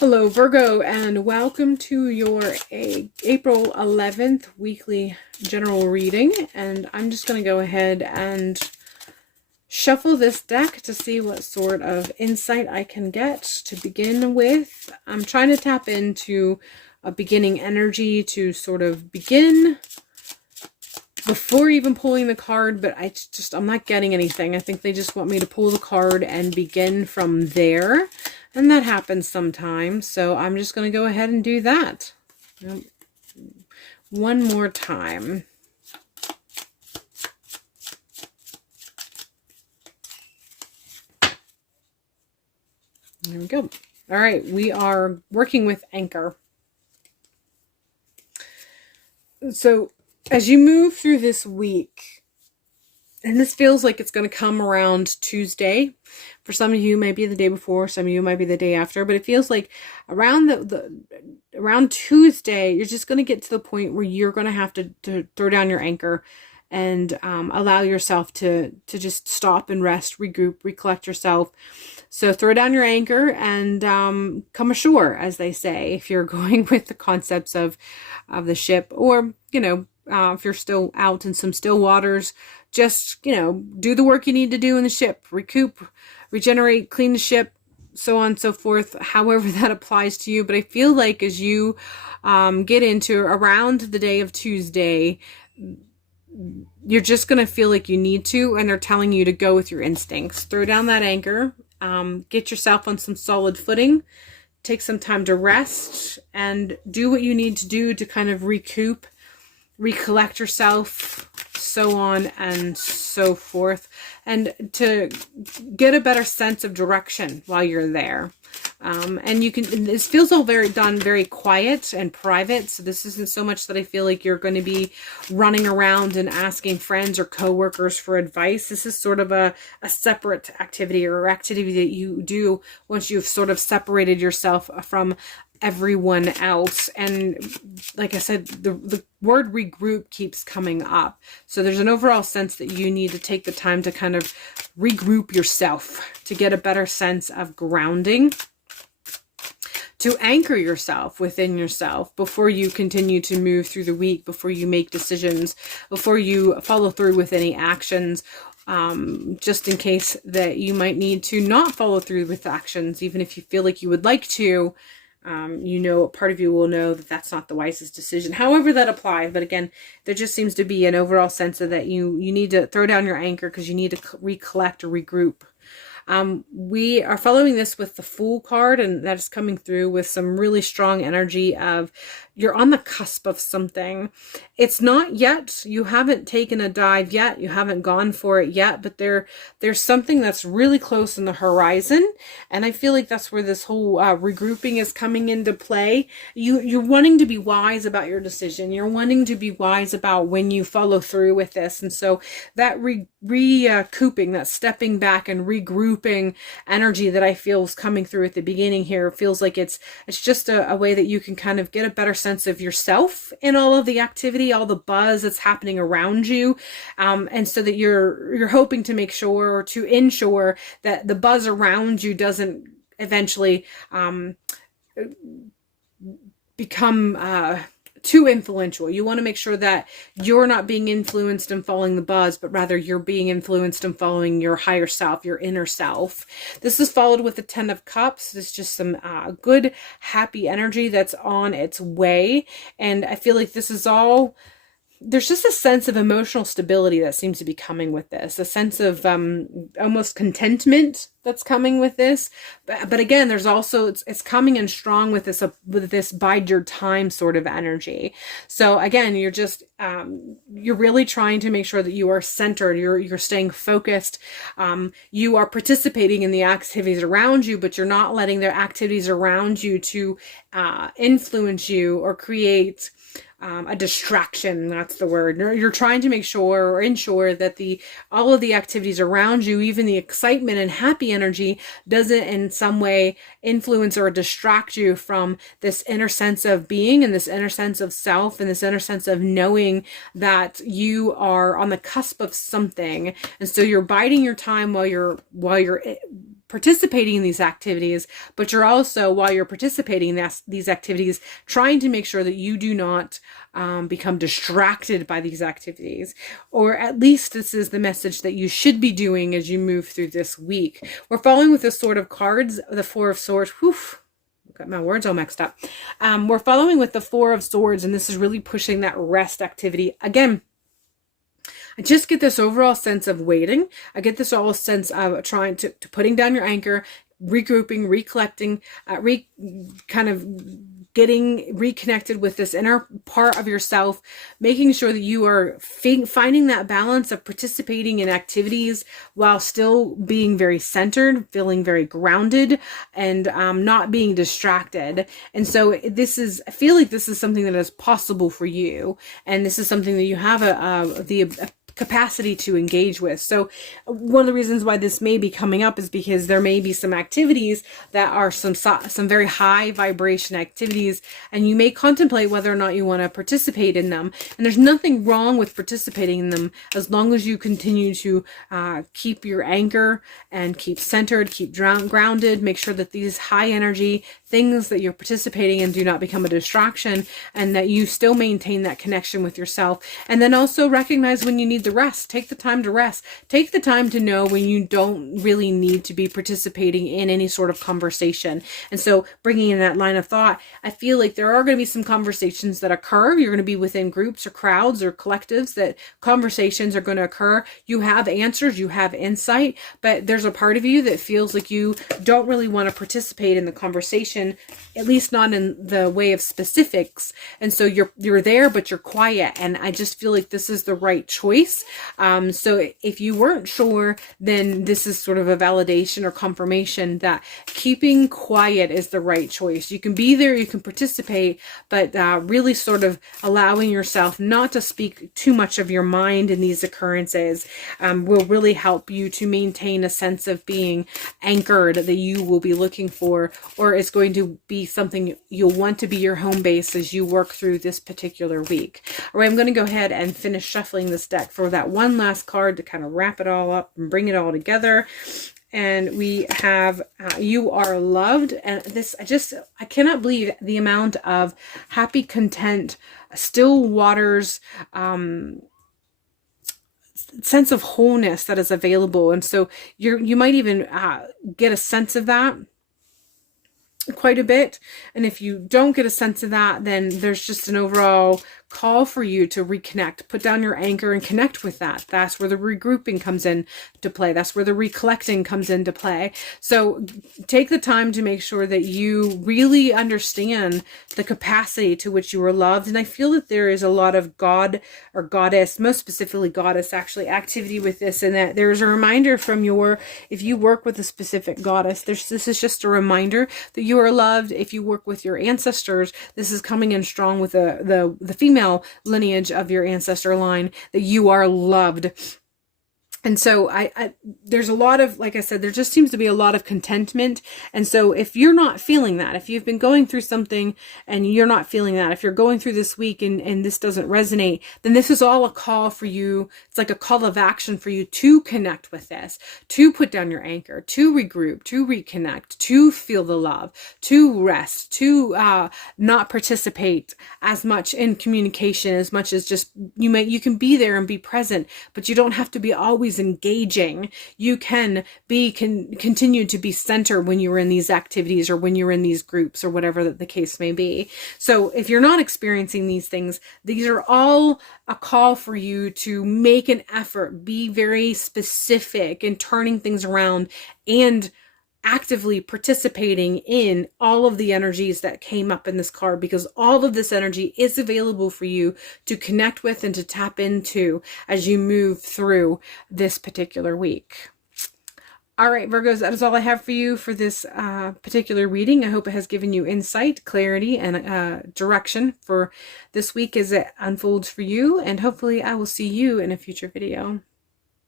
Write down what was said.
Hello Virgo, and welcome to your April 11th weekly general reading. And I'm just going to go ahead and shuffle this deck to see what sort of insight I can get to begin with. I'm trying to tap into a beginning energy to sort of begin before even pulling the card, but I'm not getting anything. I think they just want me to pull the card and begin from there. And that happens sometimes, so I'm just going to go ahead and do that. One more time. There we go. All right, we are working with anchor. So as you move through this week, and this feels like it's going to come around Tuesday. For some of you, it might be the day before. Some of you might be the day after. But it feels like around around Tuesday, you're just going to get to the point where you're going to have to throw down your anchor and allow yourself to just stop and rest, regroup, recollect yourself. So throw down your anchor and come ashore, as they say, if you're going with the concepts of the ship, or, you know, if you're still out in some still waters, just, you know, do the work you need to do in the ship, recoup, regenerate, clean the ship, so on and so forth, however that applies to you. But I feel like as you get into around the day of Tuesday, you're just going to feel like you need to, and they're telling you to go with your instincts. Throw down that anchor, get yourself on some solid footing, take some time to rest, and do what you need to do to kind of recoup, recollect yourself, so on and so forth, and to get a better sense of direction while you're there. And you can, this feels all done very quiet and private. So this isn't so much that I feel like you're going to be running around and asking friends or coworkers for advice. This is sort of a separate activity, or activity that you do once you've sort of separated yourself from everyone else. And like I said, the word regroup keeps coming up. So there's an overall sense that you need to take the time to kind of regroup yourself to get a better sense of grounding, to anchor yourself within yourself before you continue to move through the week, before you make decisions, before you follow through with any actions, just in case that you might need to not follow through with actions, even if you feel like you would like to. You know, part of you will know that that's not the wisest decision, however that applies. But again, there just seems to be an overall sense of that you need to throw down your anchor because you need to recollect or regroup. We are following this with the Fool card, and that is coming through with some really strong energy of you're on the cusp of something. It's not yet, you haven't taken a dive yet, you haven't gone for it yet, but there's something that's really close in the horizon. And I feel like that's where this whole regrouping is coming into play. You're wanting to be wise about your decision. You're wanting to be wise about when you follow through with this. And so that recouping, that stepping back and regrouping energy that I feel is coming through at the beginning here feels like it's just a way that you can kind of get a better sense of yourself in all of the activity, all the buzz that's happening around you, and so that you're hoping to make sure, or to ensure, that the buzz around you doesn't eventually become too influential. You want to make sure that you're not being influenced and following the buzz, but rather you're being influenced and following your higher self, your inner self. This is followed with the 10 of Cups. There's just some good, happy energy that's on its way. And I feel like this is all, there's just a sense of emotional stability that seems to be coming with this, a sense of almost contentment that's coming with this. But again, there's also, it's coming in strong with this bide your time sort of energy. So again, you're just you're really trying to make sure that you are centered, you're staying focused, you are participating in the activities around you, but you're not letting the activities around you to influence you or create a distraction. That's the word. You're trying to make sure or ensure that all of the activities around you, even the excitement and happy energy, doesn't in some way influence or distract you from this inner sense of being, and this inner sense of self, and this inner sense of knowing that you are on the cusp of something. And so you're biding your time while you're participating in these activities, but you're also, while you're participating in these activities, trying to make sure that you do not become distracted by these activities. Or at least this is the message that you should be doing as you move through this week. We're following with the Sword of Cards, the Four of Swords. Whew. Got my words all mixed up. We're following with the Four of Swords, and this is really pushing that rest activity. Again, I just get this overall sense of waiting. I get this overall sense of trying to putting down your anchor, regrouping, recollecting, kind of getting reconnected with this inner part of yourself, making sure that you are finding that balance of participating in activities while still being very centered, feeling very grounded, and not being distracted. And so I feel like this is something that is possible for you, and this is something that you have the capacity to engage with. So one of the reasons why this may be coming up is because there may be some activities that are some very high vibration activities, and you may contemplate whether or not you want to participate in them. And there's nothing wrong with participating in them as long as you continue to keep your anchor and keep centered, keep grounded, make sure that these high energy things that you're participating in do not become a distraction, and that you still maintain that connection with yourself. And then also recognize when you need the rest. Take the time to rest. Take the time to know when you don't really need to be participating in any sort of conversation. And so bringing in that line of thought, I feel like there are going to be some conversations that occur. You're going to be within groups or crowds or collectives that conversations are going to occur. You have answers, you have insight, but there's a part of you that feels like you don't really want to participate in the conversation, at least not in the way of specifics. And so you're there, but you're quiet. And I just feel like this is the right choice. So if you weren't sure, then this is sort of a validation or confirmation that keeping quiet is the right choice. You can be there, you can participate, but really sort of allowing yourself not to speak too much of your mind in these occurrences will really help you to maintain a sense of being anchored that you will be looking for, or it's going to be something you'll want to be your home base as you work through this particular week. All right, I'm going to go ahead and finish shuffling this deck for that one last card to kind of wrap it all up and bring it all together. And we have You Are Loved. And this, I cannot believe the amount of happy, content, still waters, sense of wholeness that is available. And so you might even get a sense of that quite a bit. And if you don't get a sense of that, then there's just an overall call for you to reconnect, put down your anchor and connect with that. That's where the regrouping comes in to play. That's where the recollecting comes into play. So take the time to make sure that you really understand the capacity to which you are loved. And I feel that there is a lot of God or goddess, most specifically goddess actually, activity with this, and that there's a reminder from if you work with a specific goddess, this is just a reminder that you are loved. If you work with your ancestors, this is coming in strong with the female lineage of your ancestor line, that you are loved. And so there's a lot of, like I said, there just seems to be a lot of contentment. And so if you're not feeling that, if you've been going through something and you're not feeling that, if you're going through this week and this doesn't resonate, then this is all a call for you. It's like a call of action for you to connect with this, to put down your anchor, to regroup, to reconnect, to feel the love, to rest, to not participate as much in communication, as much as just you can be there and be present, but you don't have to be always engaging. You can continue to be centered when you're in these activities or when you're in these groups or whatever the case may be. So if you're not experiencing these things, these are all a call for you to make an effort, be very specific in turning things around and actively participating in all of the energies that came up in this card, because all of this energy is available for you to connect with and to tap into as you move through this particular week. All right, Virgos, that is all I have for you for this particular reading. I hope it has given you insight, clarity, and direction for this week as it unfolds for you. And hopefully I will see you in a future video.